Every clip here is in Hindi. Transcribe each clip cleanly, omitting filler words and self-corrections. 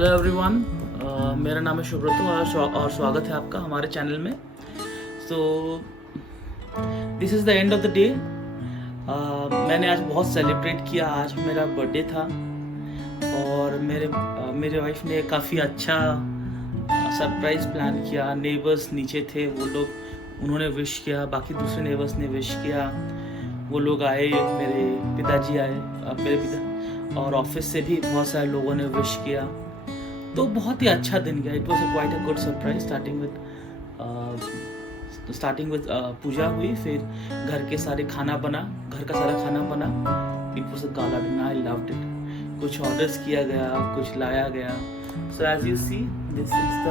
हेलो एवरीवन, मेरा नाम है शुभ्रतो और स्वागत है आपका हमारे चैनल में। So this is the end of the day. मैंने आज बहुत सेलिब्रेट किया। आज मेरा बर्थडे था और मेरे वाइफ ने काफ़ी अच्छा सरप्राइज प्लान किया। नेबर्स नीचे थे, वो लोग उन्होंने विश किया, बाकी दूसरे नेबर्स ने विश किया। वो लोग आए, मेरे पिताजी आए, मेरे पिता, और ऑफिस से भी बहुत सारे लोगों ने विश किया। तो बहुत ही अच्छा दिन गया। It was quite a good surprise. Starting with puja हुई, फिर घर का सारा खाना बना। It was a gala dinner, I loved it. कुछ ऑर्डर्स किया गया, कुछ लाया गया। So as you see, this is the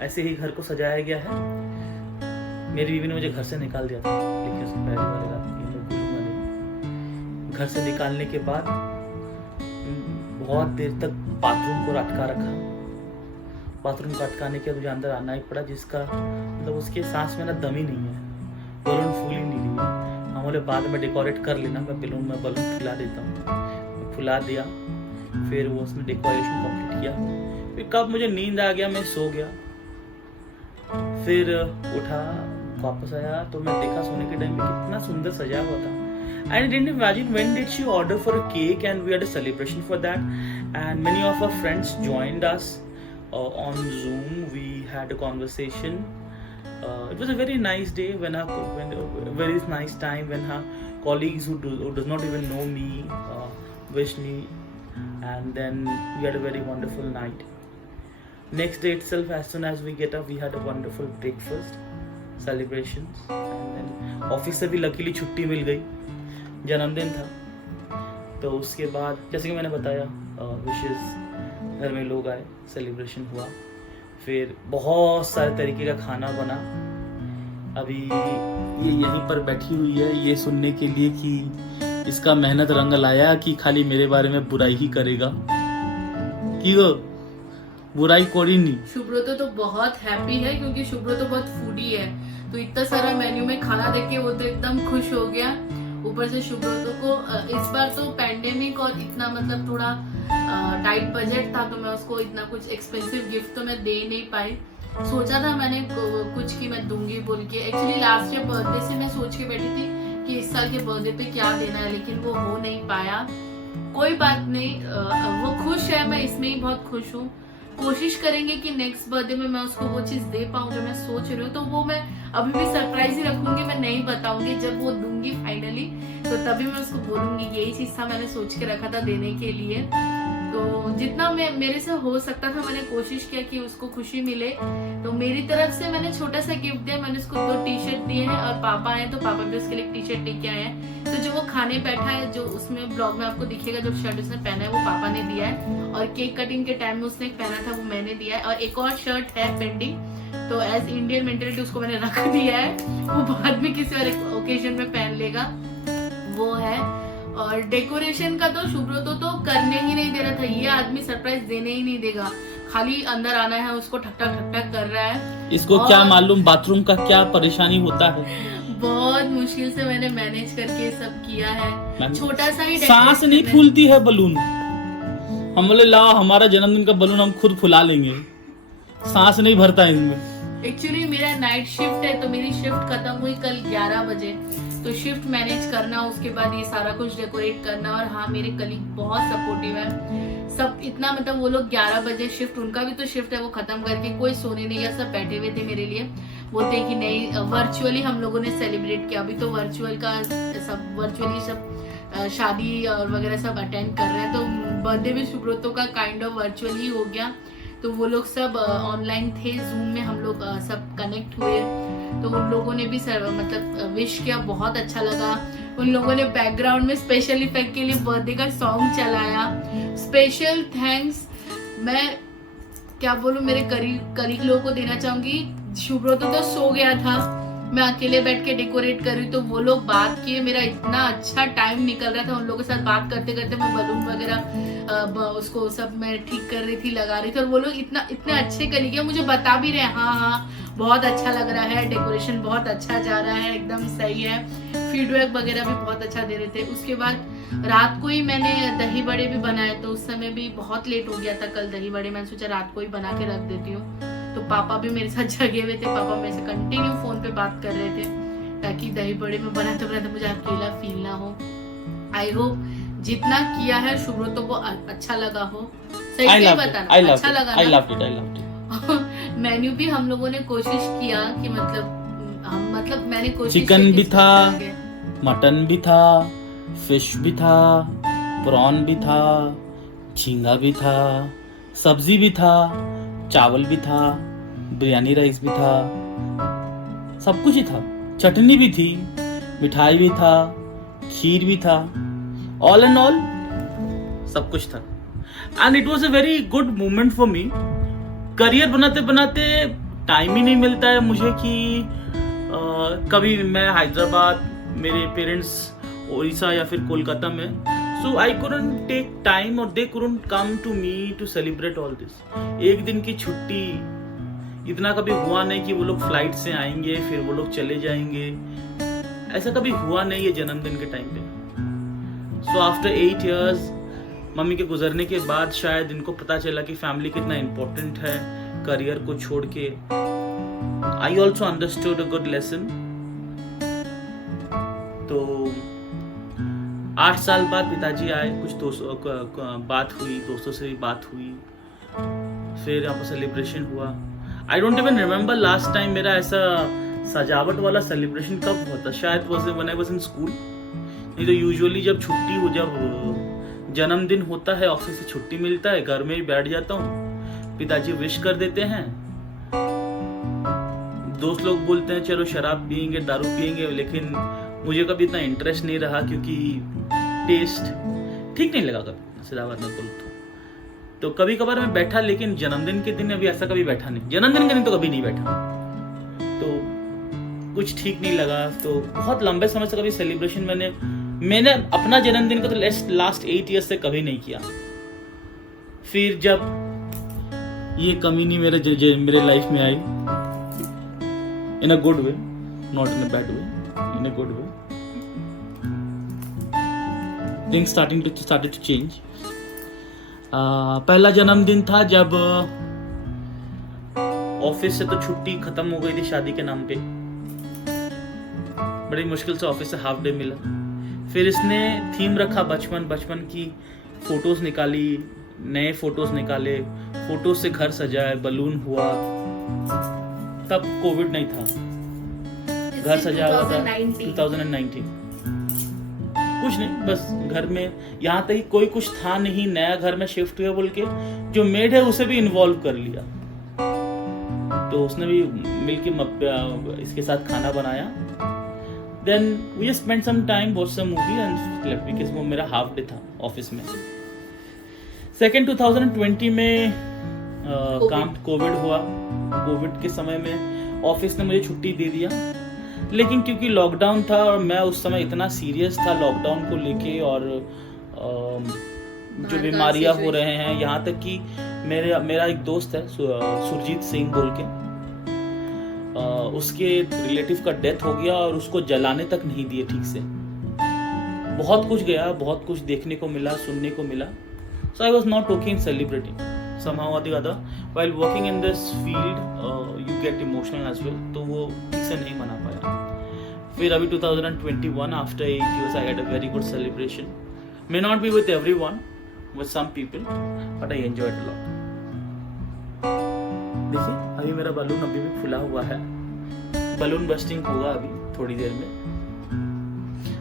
ऐसे ही घर को सजाया गया है। मेरी बीवी ने मुझे घर से निकाल दिया था, लेकिन उसकी पहली वाली रात घर से निकालने के बाद बहुत देर तक बाथरूम को अटका रखा। बाथरूम को अटकाने के बाद मुझे अंदर आना ही पड़ा, जिसका मतलब उसके सांस में ना दम ही नहीं है, बलून फूल ही नहीं रही है। हम बोले बाद में डेकोरेट कर लेना, मैं बलून फुला देता हूँ। फुला दिया, फिर वो उसने डेकोरेशन कंप्लीट किया। फिर कब मुझे नींद आ गया, मैं सो गया। फिर उठा, वापस आया तो मैं देखा सोने के टाइम पे कितना सुंदर सजा हुआ था। And I didn't imagine when did she order for a cake, and we had a celebration for that, and many of our friends joined us on Zoom. We had a conversation. It was a very nice day when very nice time when her colleagues who does not even know me wished me, and then we had a very wonderful night. Next day itself, as soon as we get up, we had a wonderful breakfast celebrations, and then office से भी luckily छुट्टी मिल गई। जन्मदिन था, तो उसके बाद जैसे कि मैंने बताया विशेष घर में लोग आए, सेलिब्रेशन हुआ, फिर बहुत सारे तरीके का खाना बना। अभी ये यहीं पर बैठी हुई है ये सुनने के लिए कि इसका मेहनत रंग लाया कि खाली मेरे बारे में बुराई ही करेगा। कि वो बुराई कोई नहीं। शुभ्रतो तो बहुत हैप्पी है क्योंकि शुभ्रतो बहुत फूडी है, तो इतना सारा मेन्यू में खाना देख के वो तो एकदम खुश हो गया। ऊपर से शुभ्रतो को इस बार तो पैंडेमिक और इतना मतलब थोड़ा टाइट बजट था, तो मैं उसको इतना कुछ एक्सपेंसिव गिफ्ट तो मैं दे नहीं पाई। सोचा था मैंने कुछ की मैं दूंगी बोल के। एक्चुअली लास्ट ईयर बर्थडे से मैं सोच के बैठी थी कि इस साल के बर्थडे पे क्या देना है, लेकिन वो हो नहीं पाया। कोई बात नहीं, वो खुश है, मैं इसमें ही बहुत खुश हूँ। कोशिश करेंगे कि नेक्स्ट बर्थडे में मैं उसको वो चीज दे पाऊँ जो मैं सोच रही हूँ। तो वो मैं अभी भी सरप्राइज ही रखूंगी, मैं नहीं बताऊंगी। जब वो दूंगी फाइनली तो तभी मैं उसको बोलूंगी यही चीज था, मैंने सोच के रखा था देने के लिए। तो जितना मेरे से हो सकता था मैंने कोशिश किया कि उसको खुशी मिले। तो मेरी तरफ से मैंने छोटा सा गिफ्ट दिया। मैंने उसको 2 टी-शर्ट दिए हैं और पापा आए तो पापा भी उसके लिए एक टी-शर्ट लेके आए हैं। तो जो वो खाने बैठा है, जो उसमें ब्लॉग में आपको दिखेगा, जो शर्ट उसने पहना है वो पापा ने दिया है, और केक कटिंग के टाइम में उसने एक पहना था वो मैंने दिया है, और एक और शर्ट है पेंडिंग। तो एज इंडियन मेंटेलिटी उसको मैंने रख दिया है, वो बाद में किसी और ओकेजन में पहन लेगा, वो है। और डेकोरेशन का तो शुभ्रतो तो करने ही नहीं दे रहा था। ये आदमी सरप्राइज देने ही नहीं देगा, खाली अंदर आना है उसको ठक ठक कर रहा है। इसको क्या मालूम बाथरूम का क्या परेशानी होता है। बहुत मुश्किल से मैंने मैनेज करके सब किया है। छोटा सा ही सांस नहीं फूलती है बलून। हम बोले लाओ हमारा जन्मदिन का बलून हम खुद फुला लेंगे, सांस नहीं भरता इनमें। एक्चुअली मेरा नाइट शिफ्ट है, तो मेरी शिफ्ट खत्म हुई कल 11 बजे। तो शिफ्ट मैनेज करना, उसके बाद ये सारा कुछ डेकोरेट करना। और हाँ, मेरे कलीग बहुत सपोर्टिव है, सब इतना मतलब वो लोग 11 बजे शिफ्ट, उनका भी तो शिफ्ट है, वो खत्म करके कोई सोने नहीं गया, सब बैठे हुए थे मेरे लिए। बोलते कि नहीं, वर्चुअली हम लोगों ने सेलिब्रेट किया। अभी तो वर्चुअली सब शादी और वगैरह सब अटेंड कर रहे हैं, तो बर्थडे भी शुभ्रतो का काइंड ऑफ वर्चुअली हो गया। तो वो लोग सब ऑनलाइन थे, जूम में हम लोग सब कनेक्ट हुए। तो उन लोगों ने भी मतलब विश किया, बहुत अच्छा लगा। उन लोगों ने बैकग्राउंड में स्पेशल इफेक्ट के लिए बर्थडे का सॉन्ग चलाया। स्पेशल थैंक्स मैं क्या बोलूं, मेरे करीब लोगों को देना चाहूंगी। शुभ्रतो तो सो गया था, मैं अकेले बैठ के डेकोरेट कर रही हूँ, तो वो लोग बात किए, मेरा इतना अच्छा टाइम निकल रहा था उन लोगों के साथ बात करते करते। मैं बलून वगैरह उसको सब मैं ठीक कर रही थी, लगा रही थी, और वो लोग इतने अच्छे करीके मुझे बता भी रहे हैं, हाँ बहुत अच्छा लग रहा है, डेकोरेशन बहुत अच्छा जा रहा है, एकदम सही है। फीडबैक वगैरह भी बहुत अच्छा दे रहे थे। उसके बाद रात को ही मैंने दही बड़े भी बनाए, तो उस समय भी बहुत लेट हो गया था कल दही बड़े, मैंने सोचा रात को ही बना के रख देती हूँ। तो पापा भी मेरे साथ जगे हुए थे, पापा मेरे से कंटिन्यू फोन पे बात कर रहे थे, ताकि दही बड़े में बनाते बनाते मुझे अकेला फील ना हो। आई होप जितना किया है शुभ्रतो को अच्छा लगा हो। सही से बताना, अच्छा लगा ना? I loved it. मेन्यू भी हम लोगों ने कोशिश किया कि मतलब मैंने कोशिश, चिकन भी था, मटन भी था, फिश भी था, प्रॉन भी था, झींगा भी था, सब्जी भी था, चावल भी था, बिरयानी राइस भी था, सब कुछ ही था। चटनी भी थी, मिठाई भी था, खीर भी था, ऑल एंड ऑल सब कुछ था। And it was a very good moment for me. Career बनाते बनाते टाइम ही नहीं मिलता है मुझे कि कभी मैं हैदराबाद, मेरे पेरेंट्स उड़ीसा या फिर कोलकाता में, सो आई couldn't टेक टाइम और they couldn't come to me to celebrate all this. एक दिन की छुट्टी इतना कभी हुआ नहीं कि वो लोग फ्लाइट से आएंगे फिर वो लोग चले जाएंगे, ऐसा कभी हुआ नहीं है जन्मदिन के टाइम पे। सो आफ्टर 8 years मम्मी के गुजरने के बाद शायद इनको पता चला कि फैमिली कितना इम्पोर्टेंट है, करियर को छोड़ के। I also understood a good lesson. तो 8 साल बाद पिताजी आए, कुछ दोस्तों बात हुई, दोस्तों से भी बात हुई, फिर यहाँ पर सेलिब्रेशन हुआ। I don't even remember last time मेरा ऐसा सजावट वाला सेलिब्रेशन कब हुआ था। शायद when I was in school. नहीं तो यूजुअली जब छुट्टी हो, जब जन्मदिन होता है, ऑफिस से छुट्टी मिलता है, घर में ही बैठ जाता हूँ, पिताजी विश कर देते हैं, दोस्त लोग बोलते हैं चलो शराब पियेंगे, दारू पियेंगे, लेकिन मुझे कभी इतना इंटरेस्ट नहीं रहा क्योंकि टेस्ट ठीक नहीं लगा कभी, सीधा बात मैं बोलूँ तो कभी कभार मैं बैठा, लेकिन जन्मदिन के दिन अभी ऐसा कभी बैठा नहीं। जन्मदिन के दिन तो कभी नहीं बैठा, तो कुछ ठीक नहीं लगा। तो बहुत लंबे समय से कभी सेलिब्रेशन मैंने अपना जन्मदिन का तो लास्ट 8 years से कभी नहीं किया। फिर जब ये कमीनी मेरे लाइफ में आई, in a good way, not in a bad way, in a good way, things started to change। पहला जन्मदिन था जब ऑफिस से तो छुट्टी खत्म हो गई थी शादी के नाम पे, बड़ी मुश्किल से ऑफिस से हाफ डे मिला। फिर इसने थीम रखा बचपन की फोटोज निकाली, नए फोटोज निकाले, फोटोज से घर सजाए, बलून हुआ। तब कोविड नहीं था, घर सजा हुआ था 2019। कुछ नहीं, बस घर में, यहाँ तक कोई कुछ था नहीं, नया घर में शिफ्ट हुआ बोल के जो मेड है उसे भी इन्वॉल्व कर लिया। तो उसने भी मिलके इसके साथ खाना बनाया। Then we just spent some time, watched some movie and slept because वो मेरा हाफ डे था ऑफिस में। सेकेंड 2020 में काम कोविड हुआ। कोविड के समय में ऑफिस ने मुझे छुट्टी दे दिया, लेकिन क्योंकि लॉकडाउन था और मैं उस समय इतना सीरियस था लॉकडाउन को लेके, और जो बीमारियां हो रहे हैं, यहाँ तक कि मेरा एक दोस्त है सुरजीत सिंह बोल के, उसके रिलेटिव का डेथ हो गया और उसको जलाने तक नहीं दिए ठीक से। बहुत कुछ गया, बहुत कुछ देखने को मिला, सुनने को मिला। So I was not okay in celebrating. Somehow or the other, while working in this field, you get emotional as well. तो वो ठीक से नहीं मना पाया। फिर अभी 2021, after 8 years, I had a very good celebration. May not be with everyone, with some people, but I enjoyed a lot. देखिए अभी मेरा बलून अभी भी फुला हुआ है, बलून बस्टिंग होगा अभी थोड़ी देर में।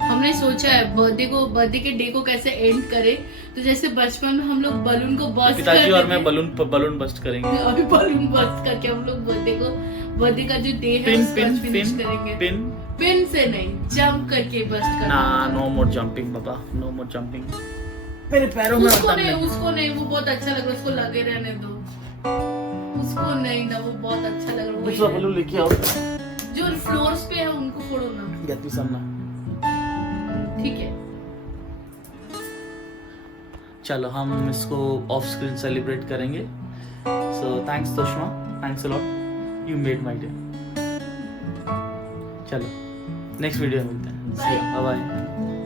हमने सोचा है बर्थडे के डे को कैसे एंड करे, तो जैसे बचपन में हम लोग बलून को बस्ट पिताजी और मैं बलून बस्ट करेंगे। अभी बलून बस्ट करके हम लोग बर्थडे का जो डे है उसको फिनिश करेंगे। पिन से नहीं, जंप करके बस्ट करना। नो मोर जंपिंग बाबा, नो मोर जंपिंग। मेरे पैरों में उसको नहीं, वो बहुत अच्छा लग रहा है, उसको लगे रहने दो। उसको नहीं ना, वो बहुत अच्छा लग रहा है। दूसरा बलून लेके आओ। जो फ्लोर्स पे है उनको फोड़ो ना, Get me some now. ठीक है। चलो हम इसको ऑफ स्क्रीन सेलिब्रेट करेंगे। So thanks Toshma, thanks a lot, you made my day. चलो नेक्स्ट वीडियो में मिलते हैं, बाय बाय।